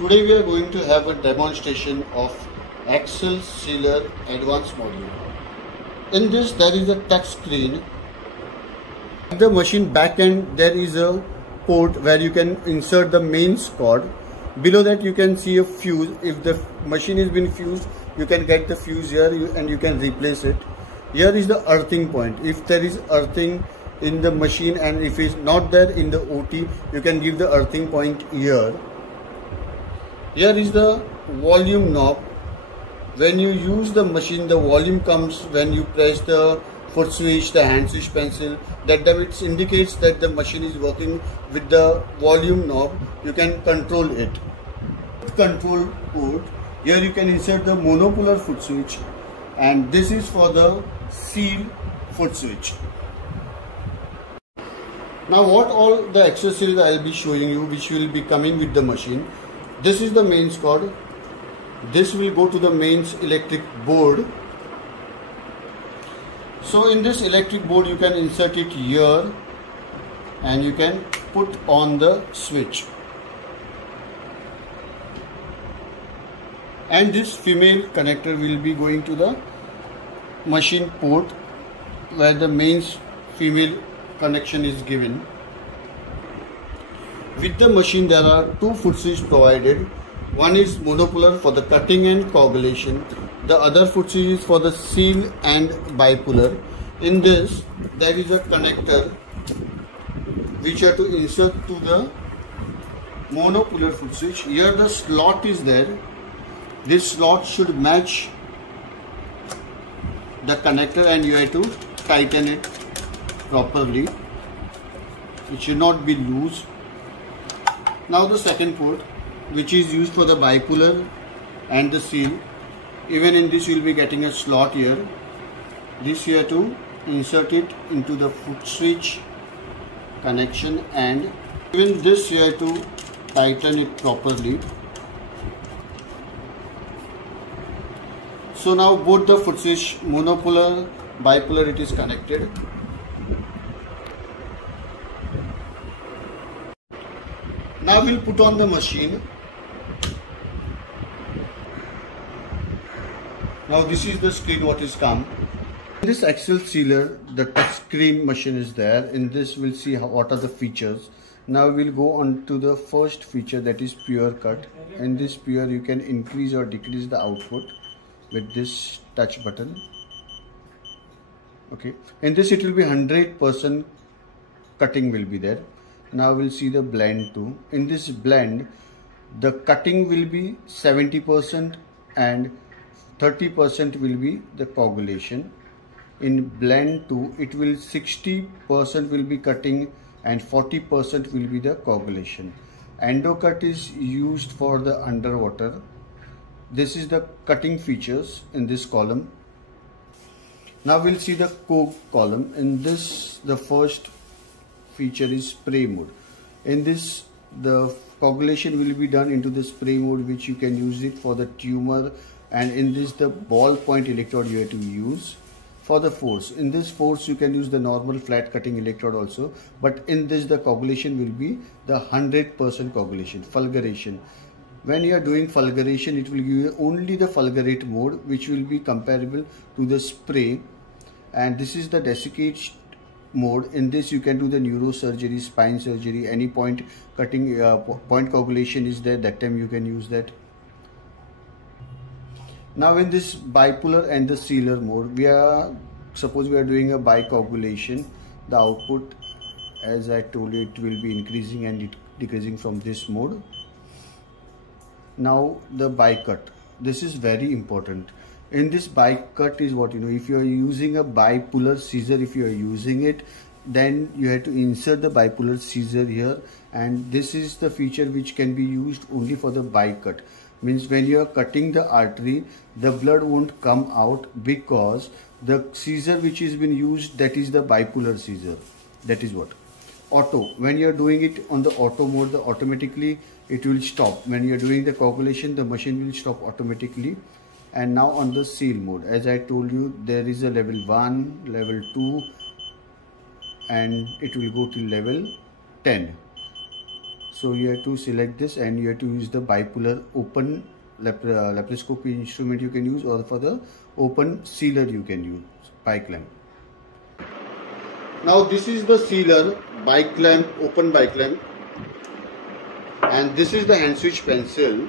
Today we are going to have a demonstration of axial sealer advanced module. In this there is a touch screen. At the machine back end there is a port where you can insert the mains cord. Below that you can see a fuse. If the machine has been fused, you can get the fuse here and you can replace it. Here is the earthing point. If there is earthing in the machine and if it's not there in the OT, you can give the earthing point here. Here is the volume knob. When you use the machine, the volume comes when you press the foot switch, the hand switch pencil. That time it indicates that the machine is working with the volume knob. You can control it. Control port. Here you can insert the monopolar foot switch, and this is for the seal foot switch. Now what all the accessories I will be showing you, which will be coming with the machine. This is the mains cord. This will go to the mains electric board. So in this electric board you can insert it here and you can put on the switch. And this female connector will be going to the machine port where the mains female connection is given. With the machine there are two foot switches provided. One is monopolar for the cutting and coagulation. The other foot switch is for the seal and bipolar. In this there is a connector which you have to insert to the monopolar foot switch. Here the slot is there. This slot should match the connector and you have to tighten it properly. It should not be loose. Now the second port, which is used for the bipolar and the seal. Even in this you will be getting a slot here. This you have to insert it into the foot switch connection, and even this you have to tighten it properly. So now both the foot switch, monopolar, bipolar, it is connected. Now we'll put on the machine. Now this is the screen what is come. In this axial sealer, the touch screen machine is there. In this we'll see what are the features. Now we'll go on to the first feature, that is pure cut. In this pure you can increase or decrease the output with this touch button. Okay. In this it will be 100% cutting will be there. Now we'll see the blend too. In this blend, the cutting will be 70% and 30% will be the coagulation. In blend 2, it will 60% will be cutting and 40% will be the coagulation. Endocut is used for the underwater. This is the cutting features in this column. Now we'll see the coag column. In this, the first feature is spray mode. In this, the coagulation will be done into the spray mode, which you can use it for the tumor, and in this the ball point electrode you have to use. For the force, in this force you can use the normal flat cutting electrode also, but in this the coagulation will be the 100% coagulation, fulguration. When you are doing fulguration, it will give you only the fulgurate mode, which will be comparable to the spray, and this is the desiccate mode. In this you can do the neurosurgery, spine surgery, any point cutting, point coagulation is there, that time you can use that. Now in this bipolar and the sealer mode, suppose we are doing a bicoagulation, the output, as I told you, it will be increasing and decreasing from this mode. Now the bicut, this is very important. In this bicut is what, if you are using a bipolar scissor, if you are using it, then you have to insert the bipolar scissor here, and this is the feature which can be used only for the bicut. Means when you are cutting the artery, the blood won't come out because the scissor which is been used, that is the bipolar scissor. That is what. Auto, when you are doing it on the auto mode, automatically it will stop. When you are doing the coagulation, the machine will stop automatically. And now on the seal mode, as I told you, there is a level 1, level 2, and it will go to level 10. So you have to select this and you have to use the bipolar open laparoscopy instrument you can use, or for the open sealer you can use biclamp. Now this is the sealer biclamp, open biclamp, and this is the hand switch pencil.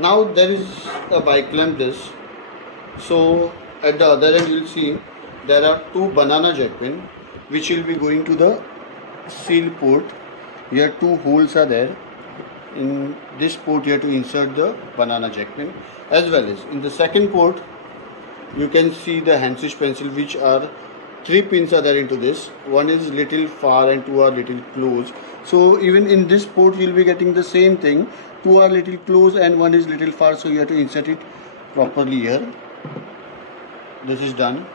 Now there is a biclamp this. So at the other end you will see there are two banana jack pin which will be going to the seal port. Here two holes are there. In this port you have to insert the banana jack pin, as well as in the second port you can see the hand switch pencil, which are 3 pins are there into this. One is little far and 2 are little close. So even in this port you will be getting the same thing. 2 are little close and 1 is little far, so you have to insert it properly here. This is done.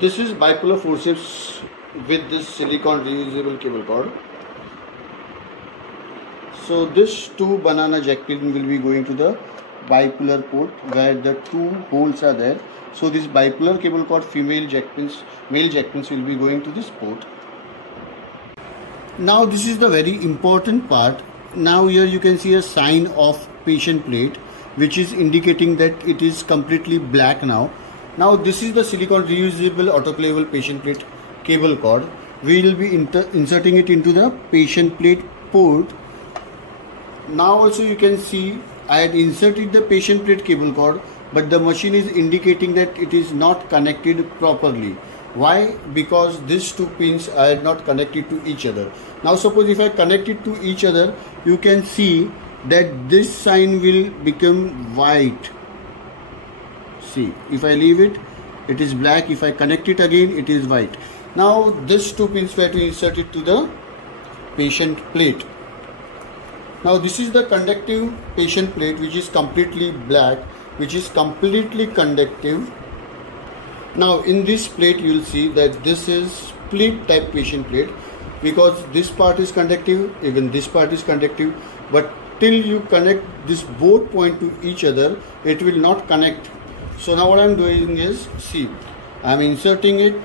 This is bipolar forceps with this silicone reusable cable cord. So this 2 banana jack pin will be going to the bipolar port where the 2 holes are there. So this bipolar cable cord female jack pins, male jack pins will be going to this port. Now this is the very important part. Now here you can see a sign of patient plate, which is indicating that it is completely black now. Now this is the silicone reusable autoclavable patient plate cable cord. We will be inserting it into the patient plate port. Now also you can see I had inserted the patient plate cable cord, but the machine is indicating that it is not connected properly. Why? Because these 2 pins are not connected to each other. Now suppose if I connect it to each other, you can see that this sign will become white. See, if I leave it, it is black. If I connect it again, it is white. Now these 2 pins were to insert it to the patient plate. Now this is the conductive patient plate, which is completely black, which is completely conductive. Now in this plate you will see that this is split type patient plate, because this part is conductive, even this part is conductive, but till you connect this both point to each other, it will not connect. So now what I am doing is, see, I am inserting it,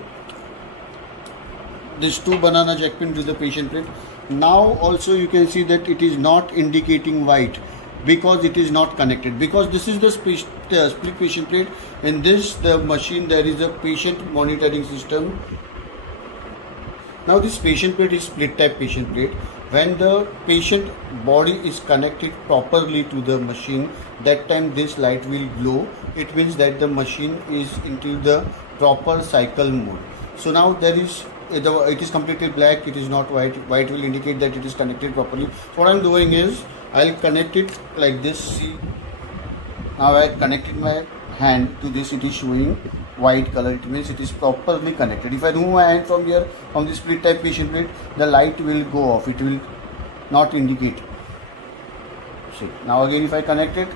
this 2 banana jack pin to the patient plate. Now also you can see that it is not indicating white because it is not connected, because this is the split patient plate. In this the machine there is a patient monitoring system. Now this patient plate is split type patient plate. When the patient body is connected properly to the machine, that time this light will glow. It means that the machine is into the proper cycle mode. So now there is it is completely black, it is not white. White will indicate that it is connected properly. So what I am doing is I will connect it like this. See, now I have connected my hand to this, it is showing white color, it means it is properly connected. If I remove my hand from here, from this split type patient plate, the light will go off, it will not indicate. See, now again if I connect it,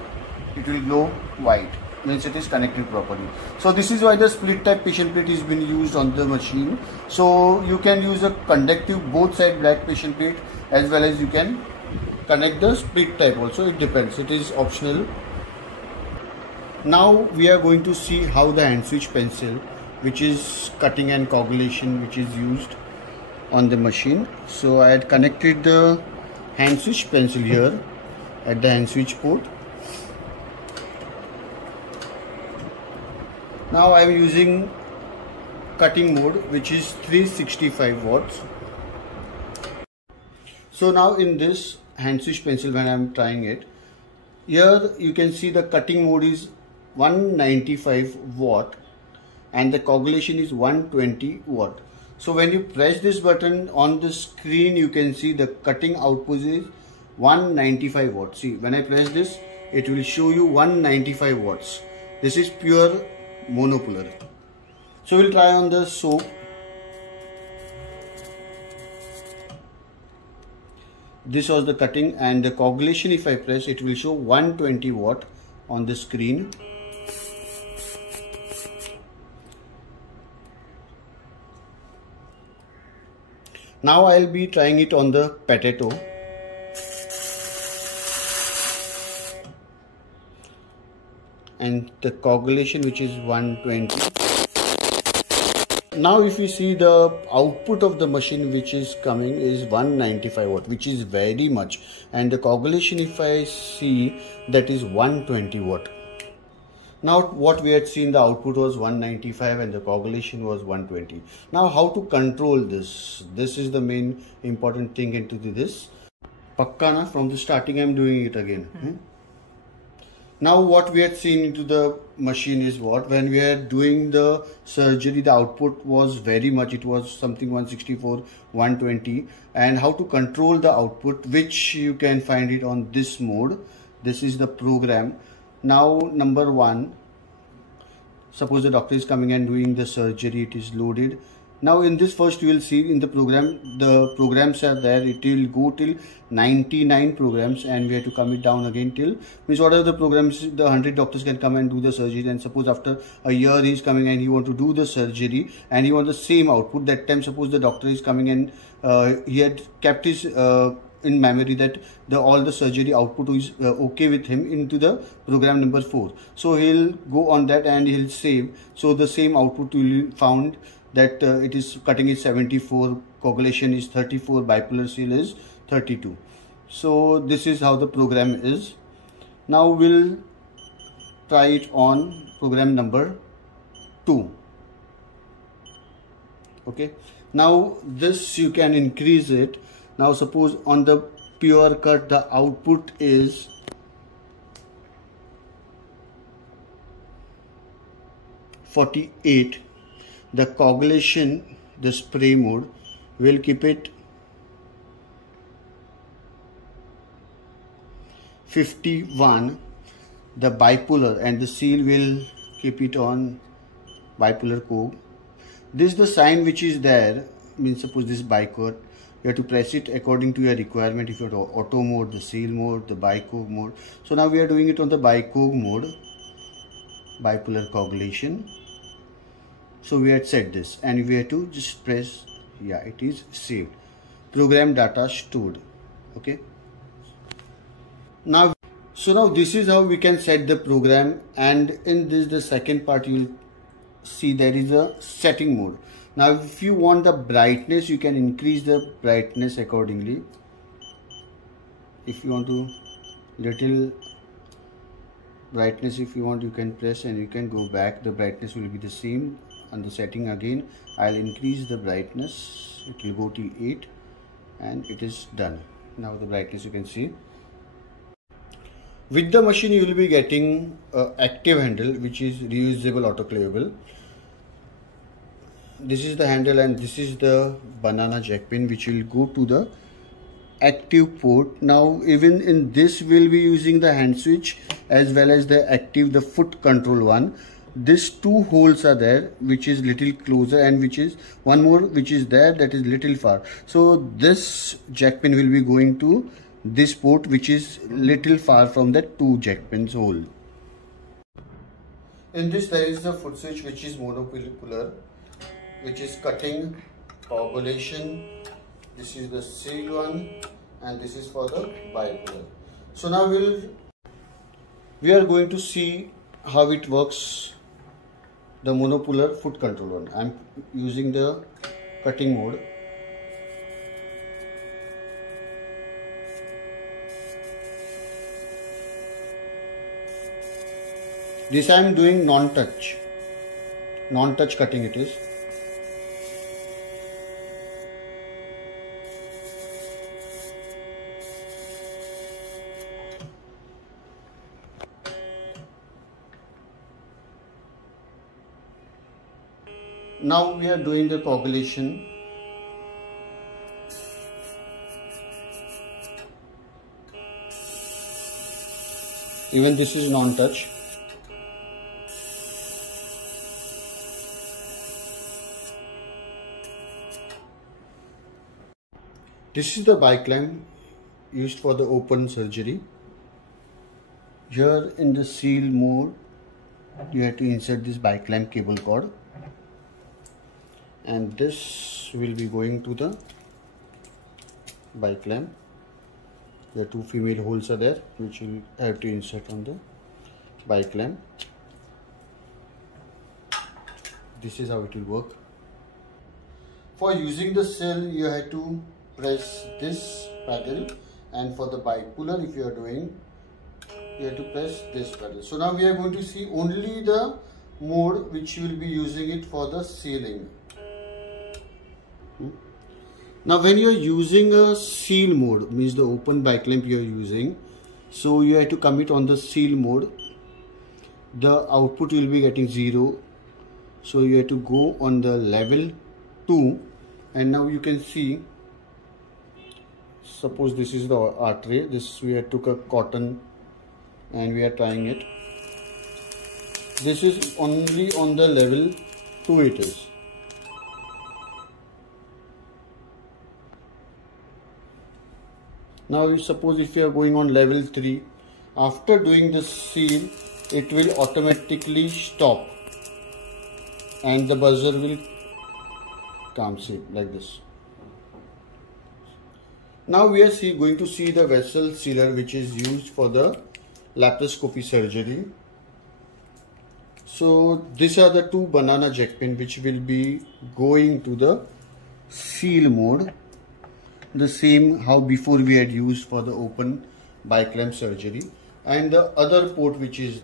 it will glow white, means it is connected properly. So this is why the split type patient plate is being used on the machine. So you can use a conductive both side black patient plate, as well as you can connect the split type also, it depends, it is optional. Now we are going to see how the hand switch pencil, which is cutting and coagulation, which is used on the machine. So I had connected the hand switch pencil here at the hand switch port. Now I am using cutting mode, which is 365 watts. So now in this hand switch pencil, when I am trying it, here you can see the cutting mode is 195 watt and the coagulation is 120 watt. So when you press this button on the screen, you can see the cutting output is 195 watts. See, when I press this, it will show you 195 watts. This is pure monopolar. So we'll try on the soap. This was the cutting, and the coagulation, if I press, it will show 120 watt on the screen. Now I'll be trying it on the potato. And the coagulation, which is 120. Now if you see the output of the machine which is coming is 195 watt, which is very much, and the coagulation if I see, that is 120 watt. Now what we had seen, the output was 195 and the coagulation was 120. Now how to control this? This is the main important thing into this. Pakka na, from the starting I am doing it again. Now what we had seen into the machine is what, when we are doing the surgery, the output was very much, it was something 164, 120, and how to control the output, which you can find it on this mode. This is the program. Now number one, suppose the doctor is coming and doing the surgery, it is loaded. Now in this first you will see in the program, the programs are there, it will go till 99 programs, and we have to come it down again till, means what are the programs, the 100 doctors can come and do the surgery, and suppose after a year he is coming and he want to do the surgery and he want the same output. That time suppose the doctor is coming and he had kept his in memory that all the surgery output is okay with him into the program number 4. So he'll go on that and he'll save. So the same output will be found that it is cutting is 74, coagulation is 34, bipolar seal is 32. So this is how the program is. Now we'll try it on program number 2. Okay, now this you can increase it. Now suppose on the pure cut the output is 48. The coagulation, the spray mode, will keep it 51. The bipolar and the seal will keep it on bipolar coag. This is the sign which is there, means suppose this bicoag, you have to press it according to your requirement. If you have auto mode, the seal mode, the bicoag mode. So now we are doing it on the bicoag mode, bipolar coagulation. So we had set this and we have to just press, yeah, it is saved. Program data stored. Okay. Now, so now this is how we can set the program, and in this the second part you will see there is a setting mode. Now if you want the brightness, you can increase the brightness accordingly. If you want to little brightness, if you want, you can press and you can go back. The brightness will be the same. On the setting again, I'll increase the brightness, it will go to 8 and it is done. Now the brightness you can see. With the machine you will be getting active handle which is reusable autoclavable. This is the handle and this is the banana jack pin which will go to the active port. Now even in this we'll be using the hand switch as well as the active, the foot control one. These two holes are there which is little closer, and which is one more which is there that is little far. So this jack pin will be going to this port which is little far from the two jack pins hole. In this there is the foot switch which is monopolar, which is cutting, coagulation. This is the seal one and this is for the bipolar. So now we are going to see how it works, the monopolar foot control one. I am using the cutting mode. This I am doing non-touch cutting it is. Now we are doing the coagulation. Even this is non-touch. This is the biclamp used for the open surgery. Here in the seal mode, you have to insert this biclamp cable cord. And this will be going to the biclamp. The two female holes are there which you have to insert on the biclamp. This is how it will work. For using the cell, you have to press this pedal, and for the bipolar, if you are doing, you have to press this pedal. So now we are going to see only the mode which you will be using it for the sealing. Now when you are using a seal mode, means the open biclamp you are using, so you have to commit on the seal mode. The output will be getting 0, so you have to go on the level 2, and now you can see, suppose this is the artery, this we have took a cotton and we are trying it. This is only on the level 2 it is. Now suppose if you are going on level 3, after doing the seal, it will automatically stop and the buzzer will come, see, like this. Now we are going to see the vessel sealer which is used for the laparoscopy surgery. So these are the two banana jack pin which will be going to the seal mode, the same how before we had used for the open biclamp surgery, and the other port which is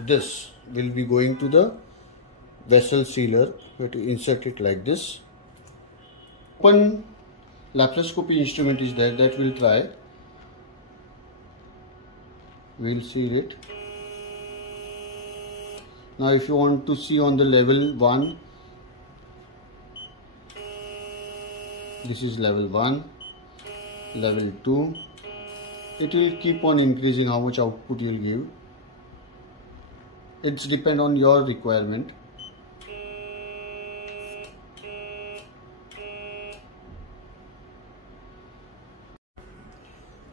this will be going to the vessel sealer. We have to insert it like this. Open laparoscopy instrument is there, that we'll try. We'll seal it. Now if you want to see on the level 1, this is level 1, level 2. It will keep on increasing how much output you will give. It's depend on your requirement.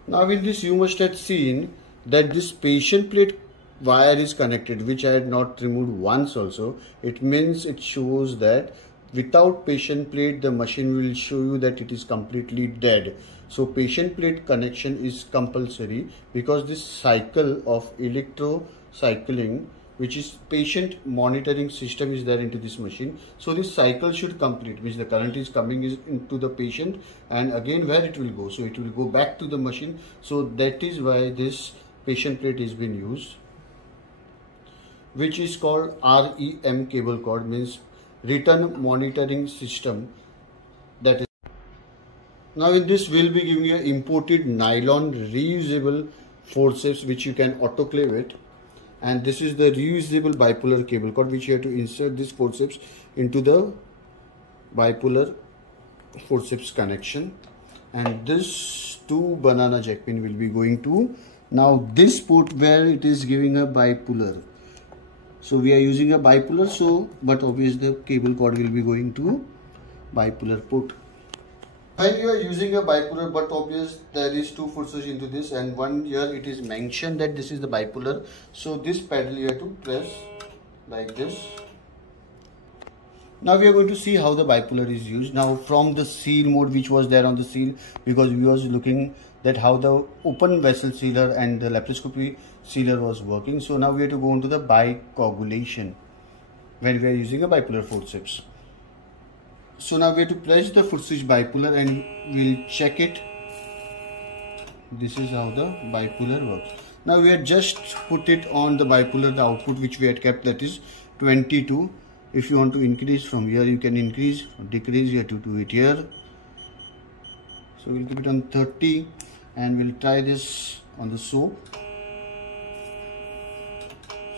Now in this you must have seen that this patient plate wire is connected, which I had not removed once also. It means it shows that without patient plate the machine will show you that it is completely dead. So patient plate connection is compulsory, because this cycle of electrocycling, which is patient monitoring system, is there into this machine. So this cycle should complete, which the current is coming into the patient, and again where it will go, so it will go back to the machine. So that is why this patient plate is being used, which is called REM cable cord, means return monitoring system. That is. Now in this we'll be giving you imported nylon reusable forceps which you can autoclave it, and this is the reusable bipolar cable cord which you have to insert this forceps into the bipolar forceps connection, and this two banana jack pin will be going to now this port where it is giving a bipolar. So we are using a bipolar, so but obviously the cable cord will be going to bipolar port. When you are using a bipolar, but obvious there is two forces into this, and one here it is mentioned that this is the bipolar. So this pedal you have to press like this. Now we are going to see how the bipolar is used. Now from the seal mode which was there on the seal, because we was looking that how the open vessel sealer and the laparoscopy sealer was working. So now we have to go into the bicoagulation when we are using a bipolar forceps. So now we have to press the foot switch bipolar and we'll check it. This is how the bipolar works. Now we have just put it on the bipolar, the output which we had kept, that is 22. If you want to increase from here, you can increase or decrease. You have to do it here. So we'll keep it on 30 and we'll try this on the soap.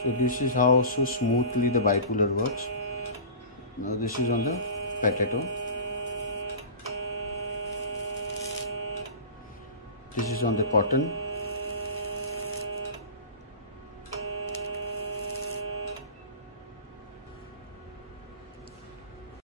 So this is how so smoothly the bipolar works. Now this is on the potato. This is on the cotton.